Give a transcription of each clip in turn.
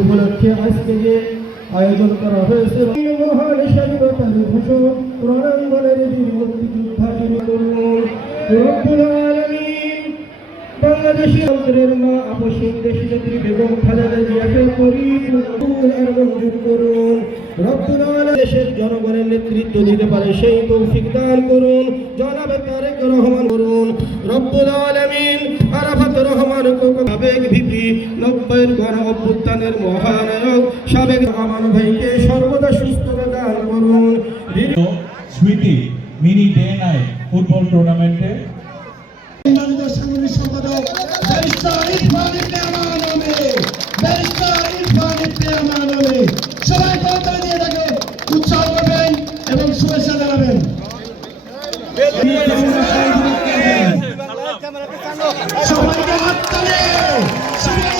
উপলক্ষে আজকে যে আয়োজন করা হয়েছে মহান স্বাধীনতার ঘোষক রণাঙ্গনের বীর মুক্তিযোদ্ধা যিনি করুন রব্বুল বাংলাদেশি বেগম করুন। দেশের জনগণের নেতৃত্ব দিতে পারে সেই তৌফিক দান করুন। জনাবে তারেক রহমান করুন। রব্বুল আলামিন নব্বইয়ের গণ অভ্যুত্থানের মহানায়ক সাবেক রহমান ভাইকে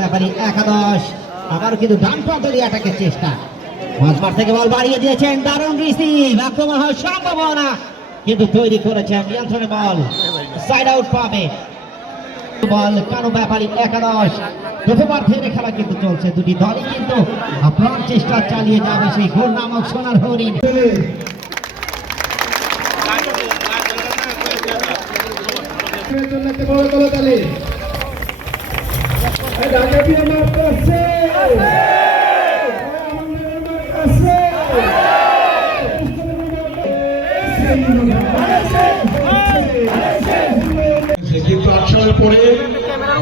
ব্যাপারী একাদশ। আবারও কিন্তু ডান প্রান্ত দিয়ে অ্যাটাকের চেষ্টা থেকে বল বাড়িয়ে দিয়েছেন দারুণ রিসিভ আক্রমণ হওয়ার সম্ভাবনা। কিন্তু তৈরি করেছেন নিয়ন্ত্রণে বল সাইড আউট পাবে। বল কারও ব্যাপারী একাদশ। খেলা কিন্তু চলছে দুটি দলই কিন্তু আপ্রাণ চেষ্টা চালিয়ে যাবে সেই গোল নামক সোনার হরিণ। বড়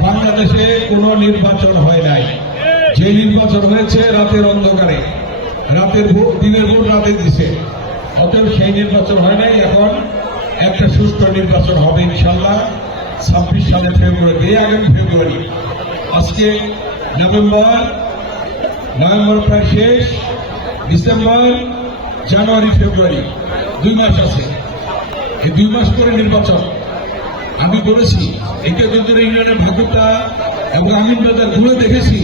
বাংলাদেশে কোনো নির্বাচন হয় নাই। যে নির্বাচন হয়েছে রাতের অন্ধকারে, রাতের ভোট দিনের ভোট রাতে দিছে। অতএব সেই নির্বাচন হয় নাই, এখন একটা সুষ্ঠু নির্বাচন হবে ইনশাল্লাহ, ছাব্বিশ সালে ফেব্রুয়ারি আগামী ফেব্রুয়ারি। আজকে নভেম্বর নভেম্বর প্রায় শেষ, ডিসেম্বর, জানুয়ারি, ফেব্রুয়ারি, দুই মাস আছে। এই দুই মাস পরে নির্বাচন। আমি বলেছি, একে যদি ইংল্যান্ডের ভাগ্যটা এবং আমিন বাজার ঘুরে দেখেছি।